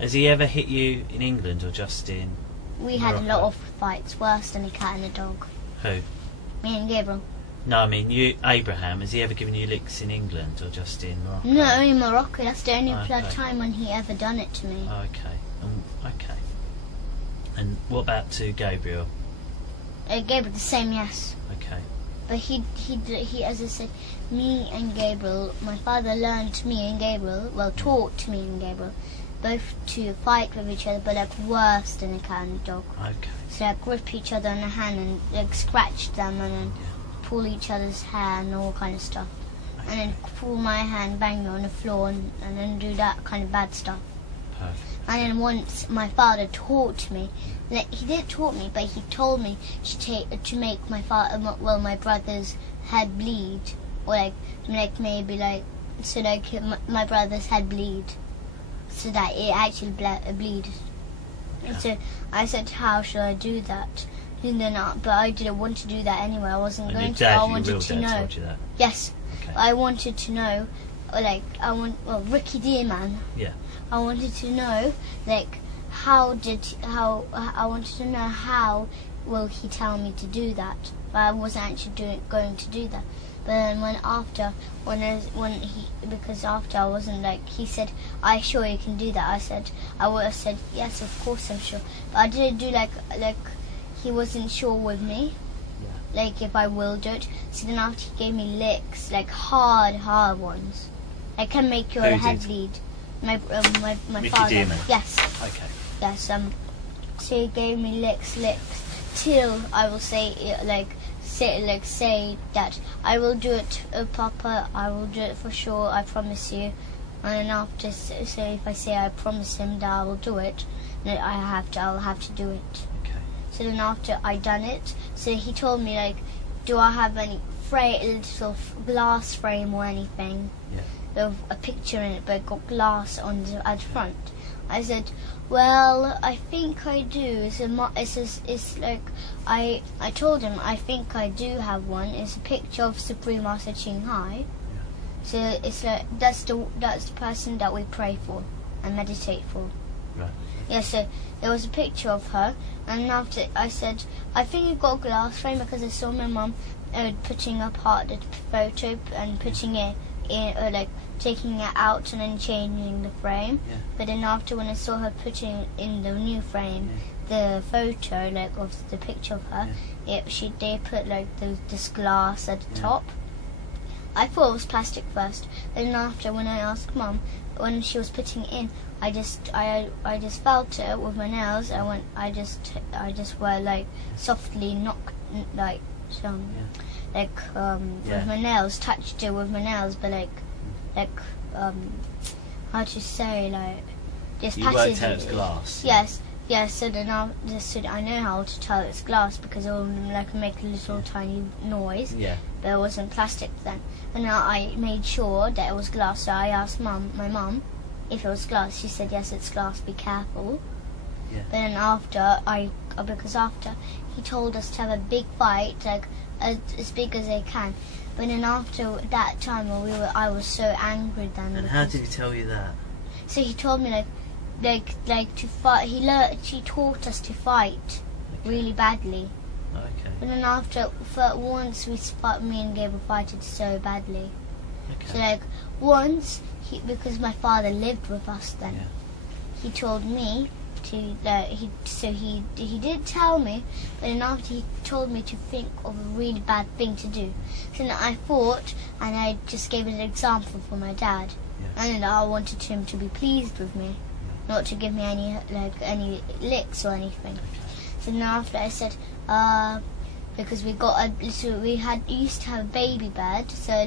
Has he ever hit you in England or just in We had a Morocco? lot of fights, worse than a cat and a dog. Who? Me and Gabriel. No, I mean you, Abraham. Has he ever given you licks in England or just in Morocco? No, only Morocco. That's the only Okay. time when he ever done it to me. Okay. Okay. And what about to Gabriel? Gabriel, the same, yes. Okay. But he, as I said, me and Gabriel, my father learned me and Gabriel, well, taught me and Gabriel, both to fight with each other, but like worse than a cat and a dog. Okay. So like grip each other on the hand and like scratch them and then pull each other's hair and all kind of stuff. Okay. And then pull my hand, bang it on the floor and then do that kind of bad stuff. Perfect. And then once my father taught me, like, he didn't taught me, but he told me to make my brother's head bleed, or like maybe like so like my brother's head bleed, so that it actually bleed. And so I said, how should I do that? And then, but I didn't want to do that anyway. I wasn't And going your to. dad, I your wanted real to dad know. told you that? Yes, Okay. I wanted to know, Ricky Dearman. Yeah. I wanted to know, like, I wanted to know how will he tell me to do that. But I wasn't actually going to do that. But then because after I wasn't like, he said, "Are you sure you can do that?" I would have said, "Yes, of course I'm sure." But I didn't do like he wasn't sure with me. Yeah. Like if I will do it. So then after he gave me licks, like hard ones. I can make your Who head did? bleed. My Ricky father. Dearman? Yes. Okay. Yes. So he gave me licks till I will say that I will do it, Papa. I will do it for sure. I promise you. And then after, so if I say I promise him that I will do it, then I'll have to do it. Okay. So then after I done it, so he told me like, do I have any little glass frame or anything? Yeah. With a picture in it, but got glass on at the front. I said, well, I think I do. It's like I told him I think I do have one. It's a picture of Supreme Master Ching Hai. Yeah. So it's like that's the person that we pray for and meditate for. Right. Yeah. So there was a picture of her, and after I said, I think you've got a glass frame because I saw my mum putting apart the photo and putting it in, like taking it out and then changing the frame. Yeah. But then after when I saw her putting in the new frame, the photo like of the picture of her, they put like this glass at the top. I thought it was plastic first, and then after when I asked Mum when she was putting it in, I just felt it with my nails. I just were like softly knocked like with my nails, touched it with my nails, but how to say, like just You passively. worked out it's glass. Yes. So then I know how to tell it's glass because it will like make a little tiny noise. Yeah. But it wasn't plastic then. And now I made sure that it was glass. So I asked my mum, if it was glass. She said yes, it's glass. Be careful. Yeah. But then because after he told us to have a big fight, like as big as they can. But then after that time, I was so angry then. And how did he tell you that? So he told me like to fight. He taught us to fight really badly. Okay. But then once me and Gabriel fighted so badly. Okay. So like once because my father lived with us then. Yeah. He told me to he did tell me, but then after he told me to think of a really bad thing to do. So then I thought, and I just gave an example for my dad, and then I wanted him to be pleased with me, not to give me any licks or anything. So then after I said, because we used to have a baby bed, so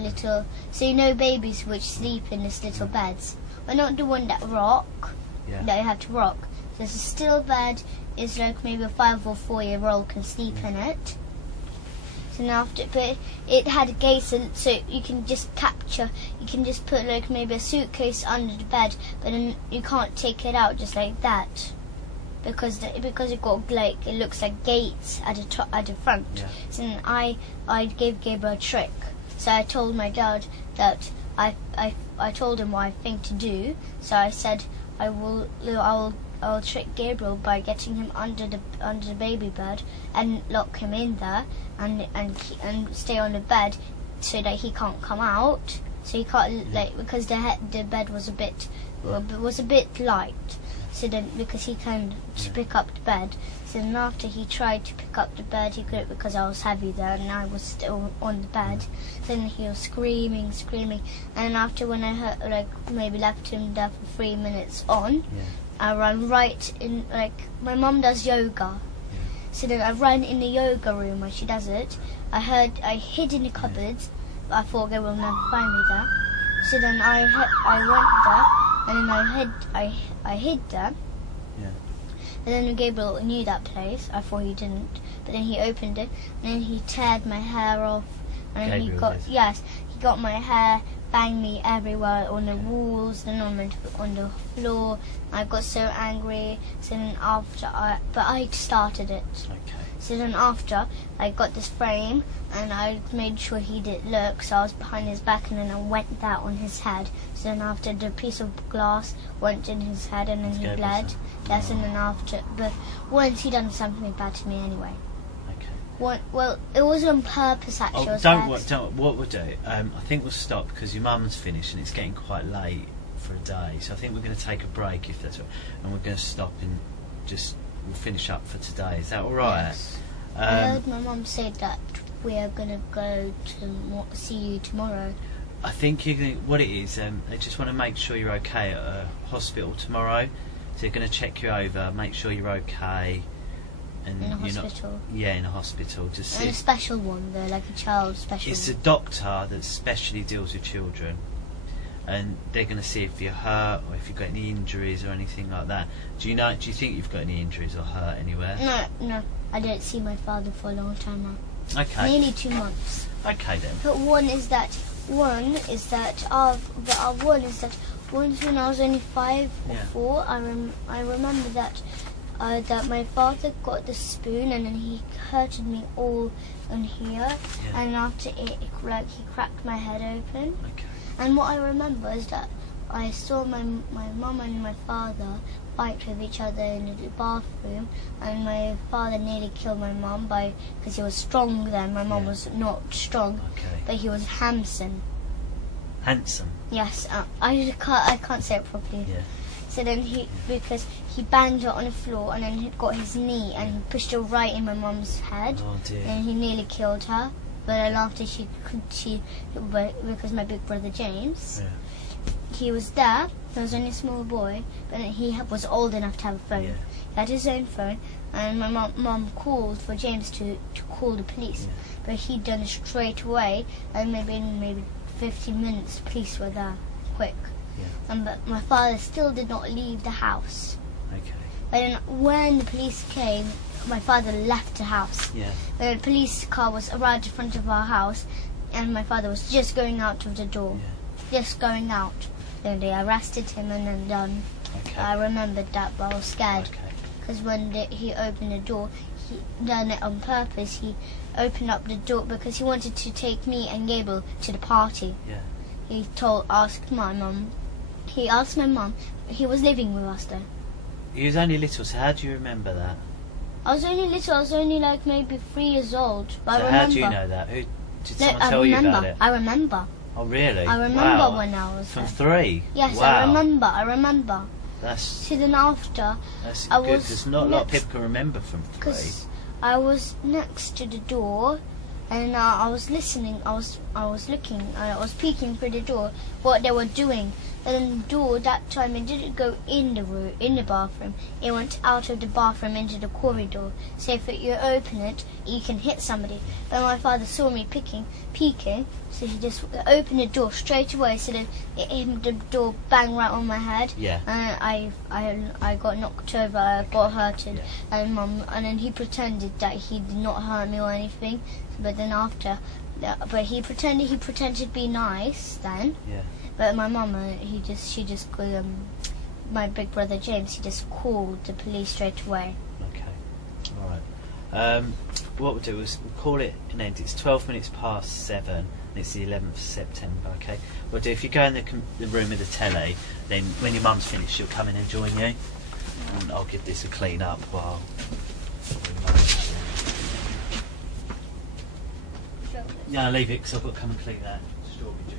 you know babies which sleep in this little beds, but not the one that rock. Yeah. That you have to rock. There's a still bed. Is like maybe a 5 or 4-year-old can sleep in it. So now but it had a gate, so you can just you can just put like maybe a suitcase under the bed, but then you can't take it out just like that, because it got like it looks like gates at the front. Yeah. So then I gave Gabriel a trick. So I told my dad that I told him what I think to do. So I said, I'll trick Gabriel by getting him under the baby bed and lock him in there and stay on the bed so that he can't come out. So he can't because the bed was a bit light. So then because he couldn't pick up the bed. So then after he tried to pick up the bed, he couldn't because I was heavy there and I was still on the bed. Then he was screaming, and after when I heard maybe left him there for 3 minutes on, I ran right in. My mum does yoga, so then I ran in the yoga room where she does it. I hid in the cupboards, but I thought they will never find me there. So then I went there, and then I hid there. Yeah. And then Gabriel knew that place. I thought he didn't, but then he opened it, and then he teared my hair off, and then he got my hair, banged me everywhere on the walls, then on the floor. I got so angry. So then but I started it. Okay. So then after, I got this frame, and I made sure he didn't look, so I was behind his back, and then I went that on his head. So then after, the piece of glass went in his head, and then he bled. Yes, and then after, but once he done something bad to me anyway. Okay. Well, it was on purpose actually. What we'll do, I think we'll stop because your mum's finished and it's getting quite late for a day. So I think we're going to take a break if that's all right, and we're going to stop and we'll finish up for today. Is that all right? Yes. I heard my mum say that we are going to go to see you tomorrow. I think what it is, they just want to make sure you're okay at a hospital tomorrow. So they're going to check you over, make sure you're okay. And in a hospital? In a hospital. To see. And a special one, though, like a child special It's one. a doctor that specially deals with children. And they're going to see if you're hurt or if you've got any injuries or anything like that. Do you think you've got any injuries or hurt anywhere? No. I didn't see my father for a long time now. Okay. Nearly 2 months. Okay then. But one is that once when I was only 5 or 4, I remember that my father got the spoon and then he hurted me all on here, and after he cracked my head open. Okay. And what I remember is that I saw my mum and my father fight with each other in the bathroom, and my father nearly killed my mum because he was strong then. My mum was not strong, but he was handsome. Handsome? Yes, I can't say it properly. Yeah. So then because he banged her on the floor and then he got his knee and he pushed her right in my mum's head. Oh dear. And he nearly killed her. But then after because my big brother James, he was there. He was only a small boy, but he was old enough to have a phone. Yeah. He had his own phone, and my mum called for James to call the police. But he'd done it straight away, and maybe 15 minutes, police were there, quick. Yeah. But my father still did not leave the house. Okay. But then when the police came, my father left the house. Yeah. The police car was arrived in front of our house, and my father was just going out of the door. Yeah. Just going out. Then they arrested him and then done. Okay. I remembered that, but I was scared. Okay. Because when he opened the door, he done it on purpose. He opened up the door because he wanted to take me and Gable to the party. Yeah. He asked my mum. He asked my mum. He was living with us though. He was only little, so how do you remember that? I was only little. I was only like maybe 3 years old. But So I remember. how do you know that? Did someone tell you about it? I remember. Oh really? I remember wow. when I was From there. 3? Yes, wow. I remember. That's So then after, good. I was There's not a lot of people can remember from 3. because I was next to the door, and I was listening. I was looking. I was peeking through the door what they were doing. And then the door that time it didn't go in the room, in the bathroom. It went out of the bathroom into the corridor. So if you open it, you can hit somebody. But my father saw me peeking, so he just opened the door straight away. So then the door banged right on my head. Yeah. And I got knocked over. I got hurted. Yeah. And then he pretended that he did not hurt me or anything. But then after, but he pretended to be nice then. Yeah. But my mum, she just called my big brother James. He just called the police straight away. Okay. All right. What we'll do is we'll call it an end. It's 12 minutes past 7. and it's the 11th of September. Okay. Well, do if you go in the room with the telly, then when your mum's finished, she'll come in and join you, and I'll give this a clean up while. Yeah, leave it because I've got to come and clean that strawberry juice.